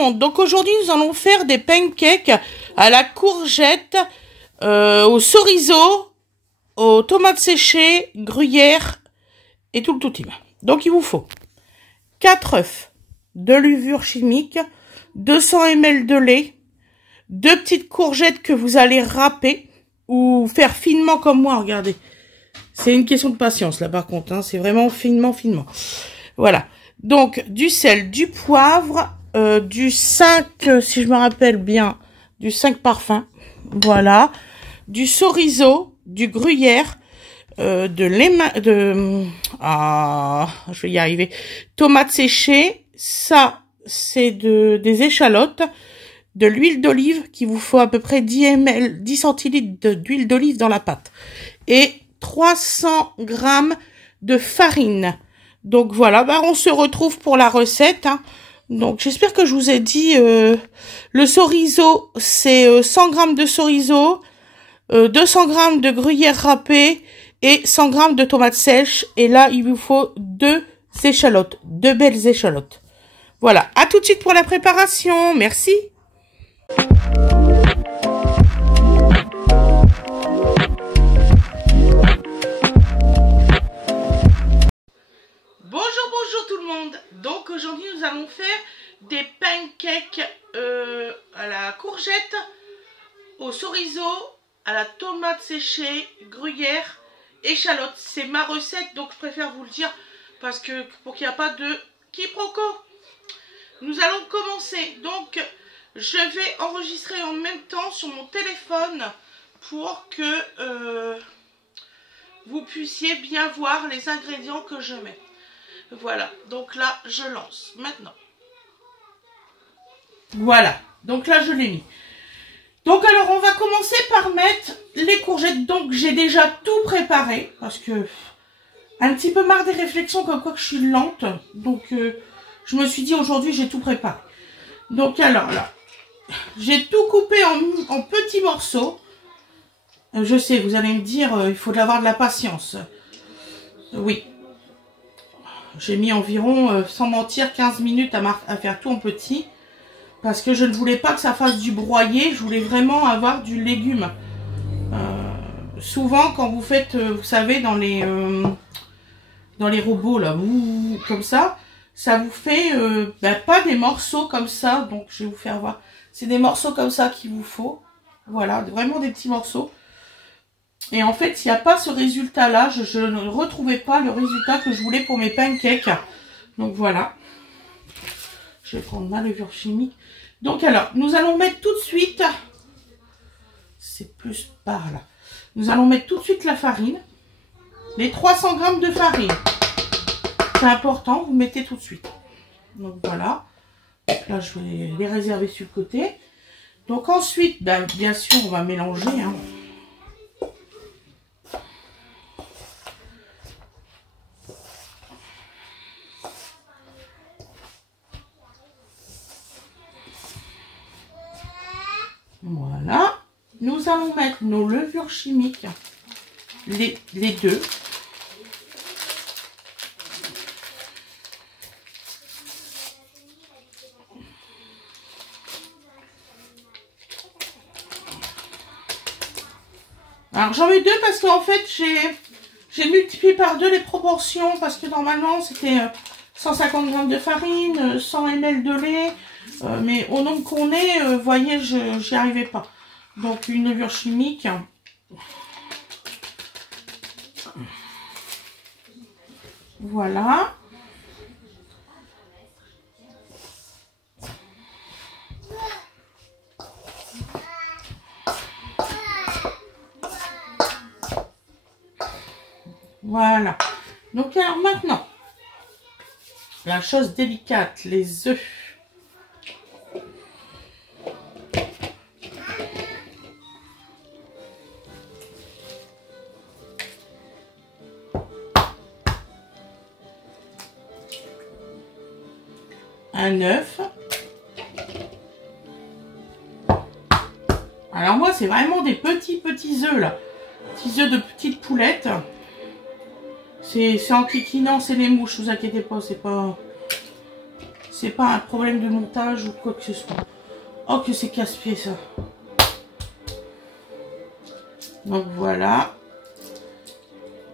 monde. Donc aujourd'hui, nous allons faire des pancakes à la courgette, au chorizo, aux tomates séchées, gruyère et tout le tout team. Donc il vous faut 4 œufs, de levure chimique, 200 ml de lait, 2 petites courgettes que vous allez râper ou faire finement comme moi, regardez. C'est une question de patience là par contre, hein, c'est vraiment finement. Voilà. Donc du sel, du poivre, du 5, si je me rappelle bien, du 5 parfums. Voilà. Du chorizo, du gruyère, je vais y arriver. Tomates séchées, ça c'est des échalotes, de l'huile d'olive qu'il vous faut à peu près 10 centilitres d'huile d'olive dans la pâte et 300 grammes de farine. Donc voilà, bah on se retrouve pour la recette, hein. Donc j'espère que je vous ai dit, le chorizo c'est 100 grammes de chorizo, 200 grammes de gruyère râpée et 100 grammes de tomates sèches. Et là il vous faut 2 échalotes, 2 belles échalotes. Voilà, à tout de suite pour la préparation, merci. Bonjour tout le monde. Donc aujourd'hui nous allons faire des pancakes à la courgette, au chorizo, à la tomate séchée, gruyère, échalote. C'est ma recette donc je préfère vous le dire parce que pour qu'il n'y ait pas de quiproquo. Nous allons commencer. Donc je vais enregistrer en même temps sur mon téléphone pour que vous puissiez bien voir les ingrédients que je mets. Voilà, donc là je lance maintenant. Voilà, donc là je l'ai mis. Donc alors on va commencer par mettre les courgettes. Donc j'ai déjà tout préparé parce que un petit peu marre des réflexions comme quoi que je suis lente. Donc je me suis dit aujourd'hui j'ai tout préparé. Donc alors là, j'ai tout coupé en petits morceaux. Je sais, vous allez me dire, il faut avoir de la patience. Oui. J'ai mis environ, sans mentir, 15 minutes à faire tout en petit. Parce que je ne voulais pas que ça fasse du broyé. Je voulais vraiment avoir du légume. Souvent, quand vous faites, vous savez, dans les robots, là, comme ça vous fait pas des morceaux comme ça. Donc, je vais vous faire voir. C'est des morceaux comme ça qu'il vous faut. Voilà, vraiment des petits morceaux. Et en fait, il n'y a pas ce résultat-là. Je ne retrouvais pas le résultat que je voulais pour mes pancakes. Donc voilà. Je vais prendre ma levure chimique. Donc alors, nous allons mettre tout de suite... C'est plus par là. Nous allons mettre tout de suite la farine. Les 300 grammes de farine. C'est important, vous mettez tout de suite. Donc voilà. Donc là, je vais les réserver sur le côté. Donc ensuite, bien sûr, on va mélanger, hein. Voilà. Nous allons mettre nos levures chimiques, les deux. Alors j'en mets 2 parce qu'en fait j'ai multiplié par 2 les proportions parce que normalement c'était 150 grammes de farine, 100 ml de lait, mais au nombre qu'on est, vous voyez, j'y arrivais pas. Donc une levure chimique. Voilà. Voilà. Donc alors maintenant, la chose délicate, les œufs. Un œuf. Alors moi c'est vraiment des petits œufs là. Petits œufs de petites poulettes. C'est en kikinant, c'est les mouches, vous inquiétez pas, c'est pas un problème de montage ou quoi que ce soit. Oh que c'est casse-pied ça. Donc voilà.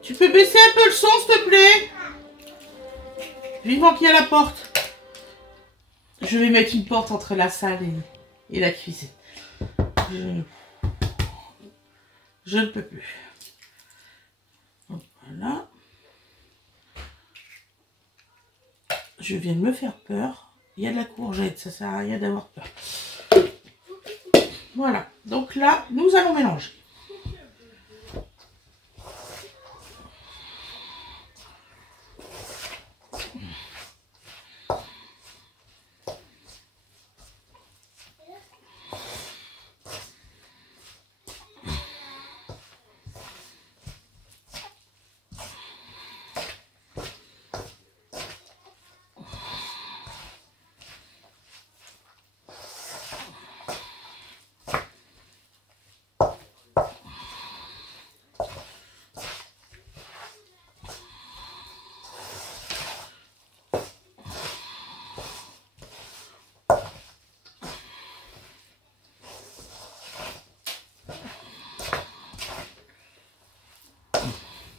Tu peux baisser un peu le son s'il te plaît? Vivement qu'il y a la porte. Je vais mettre une porte entre la salle et la cuisine. Je ne peux plus. Donc voilà. Je viens de me faire peur. Il y a de la courgette, ça sert à rien d'avoir peur. Voilà. Donc là, nous allons mélanger.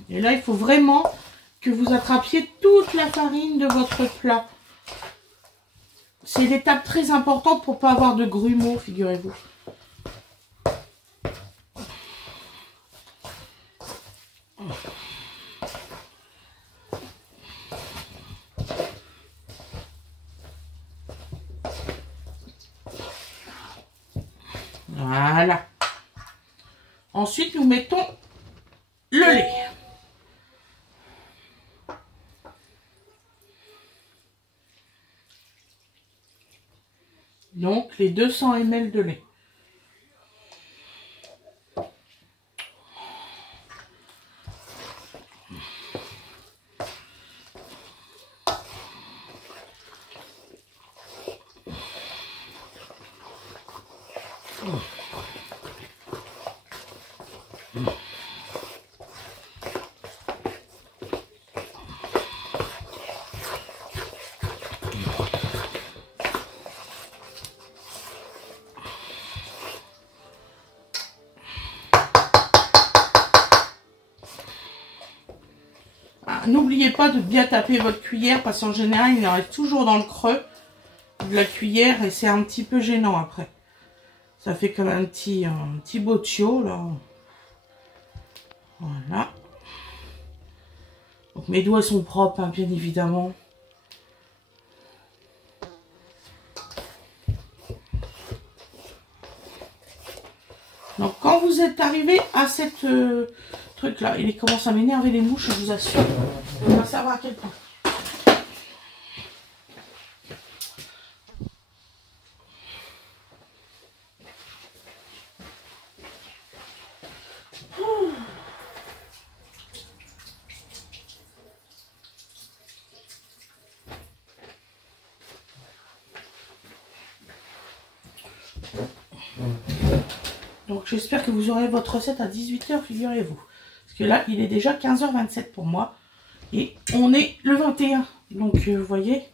Et là, il faut vraiment que vous attrapiez toute la farine de votre plat. C'est une étape très importante pour ne pas avoir de grumeaux, figurez-vous. Voilà. Ensuite, nous mettons le lait. Donc, les 200 ml de lait. N'oubliez pas de bien taper votre cuillère parce qu'en général, il en reste toujours dans le creux de la cuillère et c'est un petit peu gênant après. Ça fait comme un petit boccio là. Voilà. Donc mes doigts sont propres, hein, bien évidemment. Donc quand vous êtes arrivé à cette truc là, il commence à m'énerver les mouches, je vous assure. On va savoir à quel point. Donc j'espère que vous aurez votre recette à 18 h, figurez-vous. Parce que là, il est déjà 15h27 pour moi. Et on est le 21. Donc vous voyez,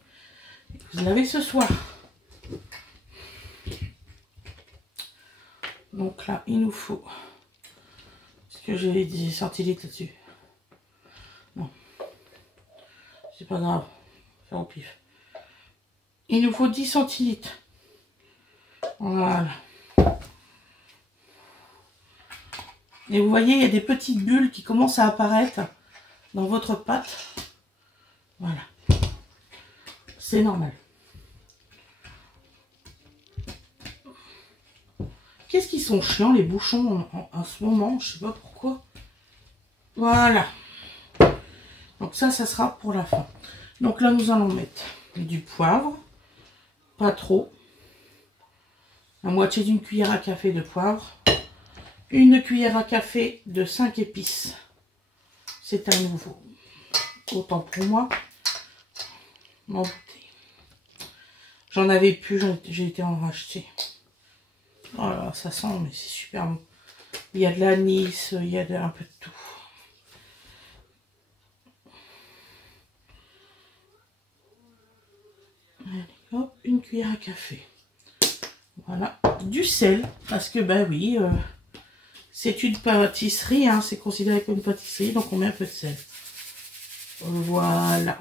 vous l'avez ce soir. Donc là, il nous faut... Est-ce que j'ai des centilitres là-dessus? Non. C'est pas grave. Faire au pif. Il nous faut 10 centilitres. Voilà. Et vous voyez, il y a des petites bulles qui commencent à apparaître dans votre pâte. Voilà. C'est normal. Qu'est-ce qu'ils sont chiants, les bouchons, en ce moment? Je sais pas pourquoi. Voilà. Donc ça sera pour la fin. Donc là, nous allons mettre du poivre. Pas trop. La moitié d'une cuillère à café de poivre. Une cuillère à café de 5 épices. C'est à nouveau. Autant pour moi. Mon bouteille. J'en avais plus, j'ai été en racheter. Oh là, ça sent, mais c'est super bon. Il y a de l'anis, il y a un peu de tout. Allez, cuillère à café. Voilà, du sel, parce que bah oui, c'est une pâtisserie, hein, c'est considéré comme une pâtisserie, donc on met un peu de sel. Voilà.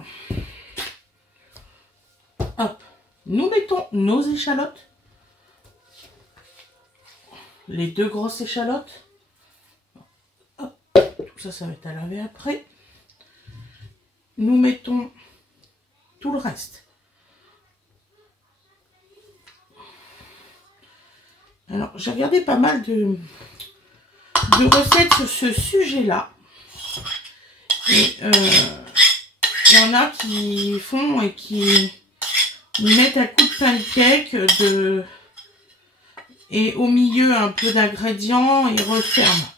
Hop, nous mettons nos échalotes. Les 2 grosses échalotes. Hop, tout ça, ça va être à laver après. Nous mettons tout le reste. Alors, j'ai regardé pas mal de recettes sur ce sujet-là. Et il y en a qui font et qui mettent un coup de pancake et au milieu un peu d'ingrédients et referment.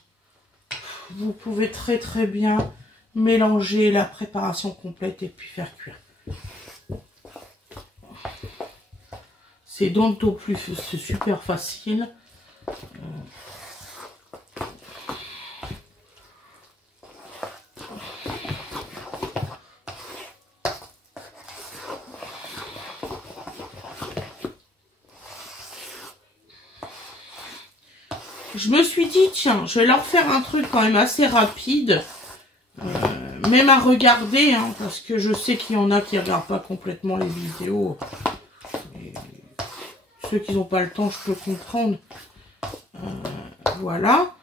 Vous pouvez très très bien mélanger la préparation complète et puis faire cuire. C'est donc au plus, c'est super facile. Je me suis dit, tiens, je vais leur faire un truc quand même assez rapide. Même à regarder, hein, parce que je sais qu'il y en a qui ne regardent pas complètement les vidéos. Et ceux qui n'ont pas le temps, je peux comprendre. Voilà.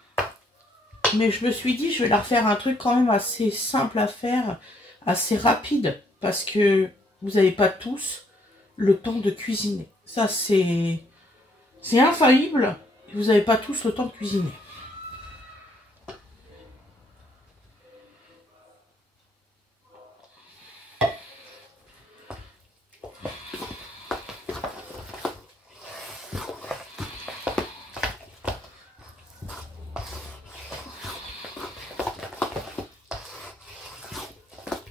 Mais je me suis dit, je vais leur faire un truc quand même assez simple à faire, assez rapide. Parce que vous n'avez pas tous le temps de cuisiner. Ça, c'est infaillible. Vous n'avez pas tous le temps de cuisiner.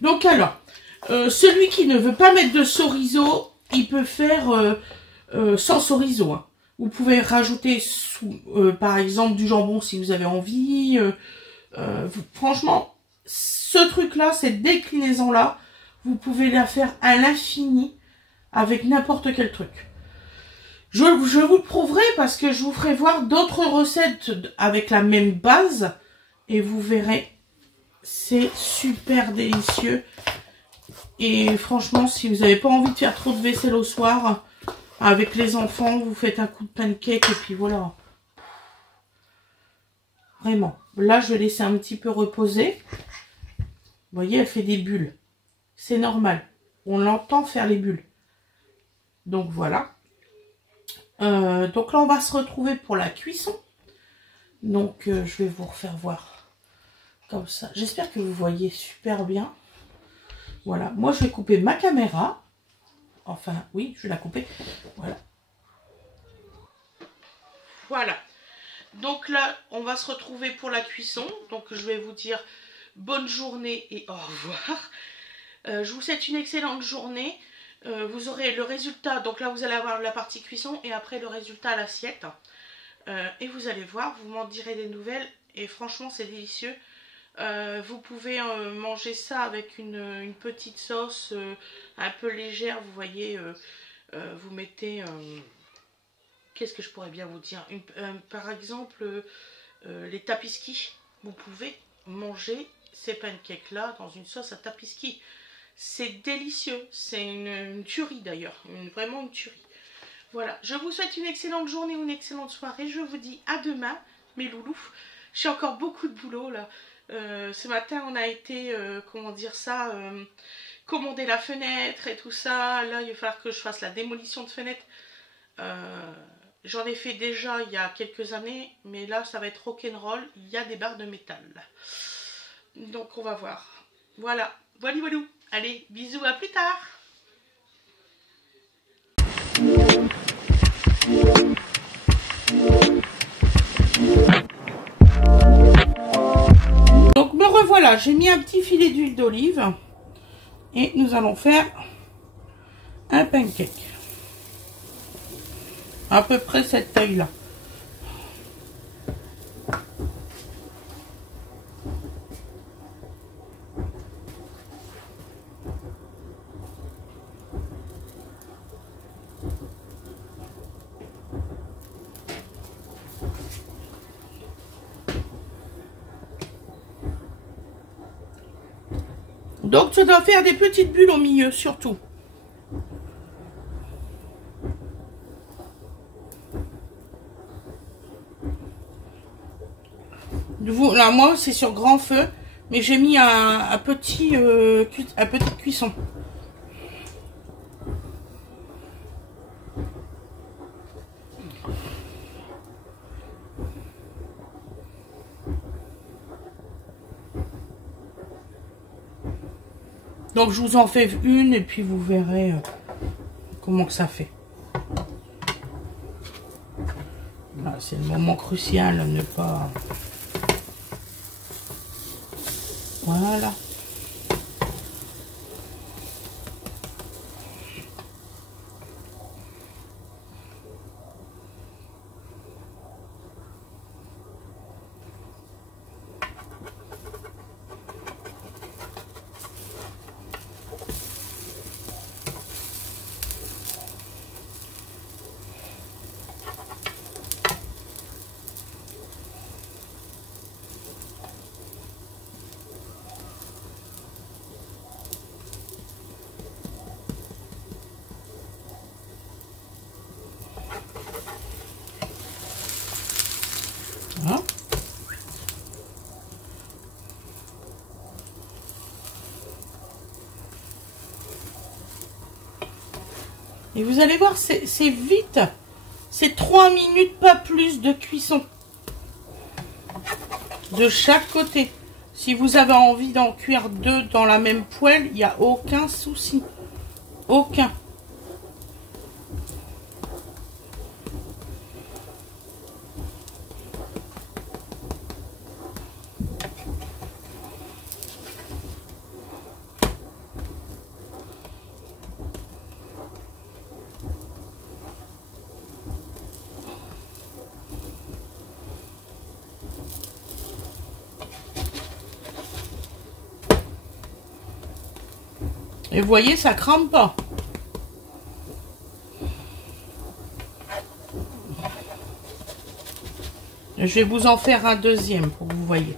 Donc alors, celui qui ne veut pas mettre de chorizo, il peut faire sans chorizo. Hein. Vous pouvez rajouter par exemple du jambon si vous avez envie. Franchement, ce truc-là, cette déclinaison-là, vous pouvez la faire à l'infini avec n'importe quel truc. Je vous le prouverai parce que je vous ferai voir d'autres recettes avec la même base et vous verrez. C'est super délicieux. Et franchement, si vous n'avez pas envie de faire trop de vaisselle au soir, avec les enfants, vous faites un coup de pancake et puis voilà. Vraiment. Là, je vais laisser un petit peu reposer. Vous voyez, elle fait des bulles. C'est normal. On l'entend faire les bulles. Donc voilà. Donc là, on va se retrouver pour la cuisson. Donc, je vais vous refaire voir. Comme ça. J'espère que vous voyez super bien. Voilà. Moi, je vais couper ma caméra. Enfin, oui, je vais la couper. Voilà. Voilà. Donc là, on va se retrouver pour la cuisson. Donc, je vais vous dire bonne journée et au revoir. Je vous souhaite une excellente journée. Vous aurez le résultat. Donc là, vous allez avoir la partie cuisson et après le résultat à l'assiette. Et vous allez voir, vous m'en direz des nouvelles. Et franchement, c'est délicieux. Vous pouvez manger ça avec une petite sauce un peu légère. Vous voyez, vous mettez... qu'est-ce que je pourrais bien vous dire par exemple, les tapiskis. Vous pouvez manger ces pancakes-là dans une sauce à tapiski. C'est délicieux. C'est une tuerie d'ailleurs. Vraiment une tuerie. Voilà. Je vous souhaite une excellente journée ou une excellente soirée. Je vous dis à demain, mes loulous. J'ai encore beaucoup de boulot là. Ce matin, on a été, comment dire ça, commander la fenêtre et tout ça. Là, il va falloir que je fasse la démolition de fenêtre. J'en ai fait déjà il y a quelques années, mais là, ça va être rock'n'roll. Il y a des barres de métal. Donc, on va voir. Voilà. Voilà. Allez, bisous, à plus tard. Donc me revoilà, j'ai mis un petit filet d'huile d'olive et nous allons faire un pancake. À peu près cette taille-là. Donc ça doit faire des petites bulles au milieu surtout. Là, moi c'est sur grand feu, mais j'ai mis à petite cuisson. Donc je vous en fais une et puis vous verrez comment que ça fait. C'est le moment crucial, ne pas... Voilà. Voilà. Et vous allez voir, c'est vite. C'est 3 minutes, pas plus de cuisson. De chaque côté. Si vous avez envie d'en cuire 2 dans la même poêle, il n'y a aucun souci. Aucun. Et vous voyez, ça crame pas. Je vais vous en faire un deuxième pour que vous voyez.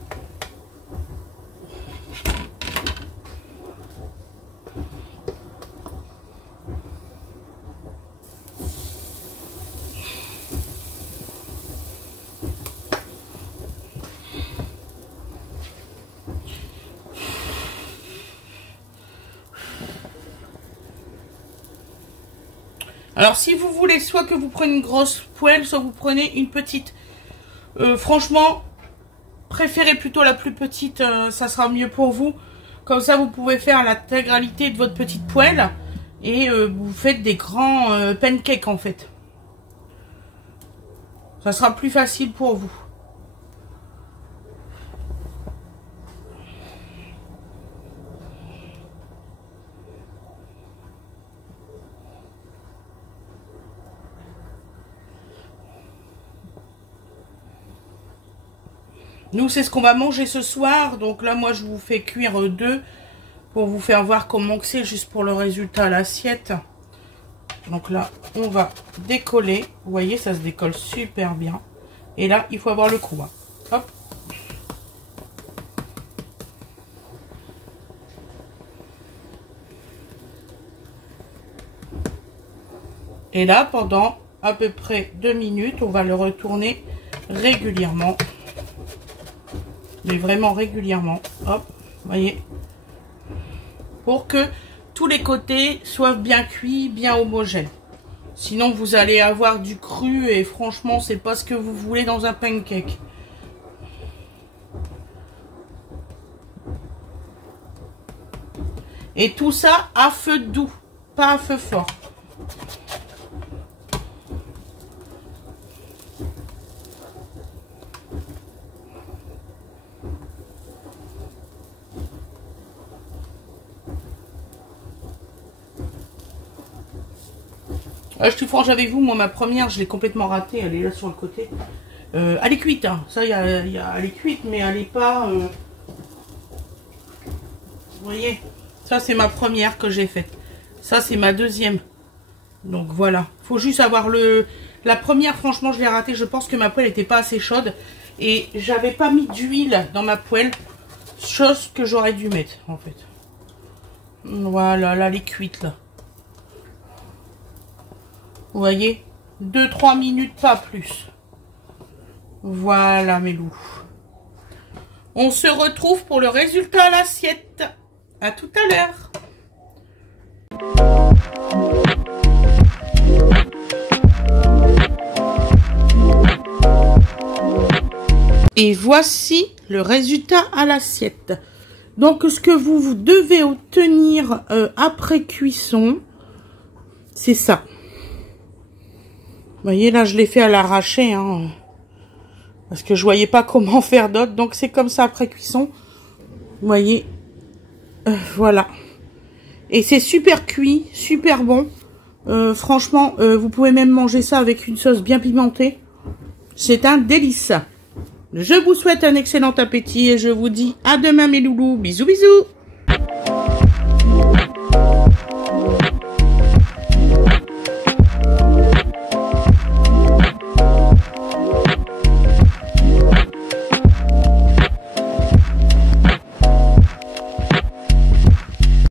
Alors si vous voulez soit que vous preniez une grosse poêle, soit vous prenez une petite. Franchement, préférez plutôt la plus petite, ça sera mieux pour vous. Comme ça vous pouvez faire l'intégralité de votre petite poêle et vous faites des grands pancakes en fait. Ça sera plus facile pour vous. Nous, c'est ce qu'on va manger ce soir. Donc là, moi, je vous fais cuire 2 pour vous faire voir comment que c'est, juste pour le résultat à l'assiette. Donc là, on va décoller. Vous voyez, ça se décolle super bien. Et là, il faut avoir le coup. Hein. Hop. Et là, pendant à peu près 2 minutes, on va le retourner régulièrement. Mais vraiment régulièrement. Hop, vous voyez. Pour que tous les côtés soient bien cuits, bien homogènes. Sinon, vous allez avoir du cru et franchement, c'est pas ce que vous voulez dans un pancake. Et tout ça à feu doux, pas à feu fort. Je suis franche avec vous, moi ma première je l'ai complètement ratée, elle est là sur le côté. Elle est cuite, hein. Ça elle est cuite, mais elle est pas... Vous voyez, ça c'est ma première que j'ai faite. Ça c'est ma deuxième. Donc voilà, faut juste avoir la première, franchement je l'ai ratée, je pense que ma poêle n'était pas assez chaude. Et j'avais pas mis d'huile dans ma poêle, chose que j'aurais dû mettre en fait. Voilà, là, elle est cuite, là. Vous voyez? 2-3 minutes, pas plus. Voilà, mes loups. On se retrouve pour le résultat à l'assiette. À tout à l'heure. Et voici le résultat à l'assiette. Donc, ce que vous devez obtenir après cuisson, c'est ça. Vous voyez, là, je l'ai fait à l'arraché, hein, parce que je voyais pas comment faire d'autre. Donc, c'est comme ça après cuisson. Vous voyez, voilà. Et c'est super cuit, super bon. Franchement, vous pouvez même manger ça avec une sauce bien pimentée. C'est un délice. Je vous souhaite un excellent appétit et je vous dis à demain mes loulous. Bisous bisous.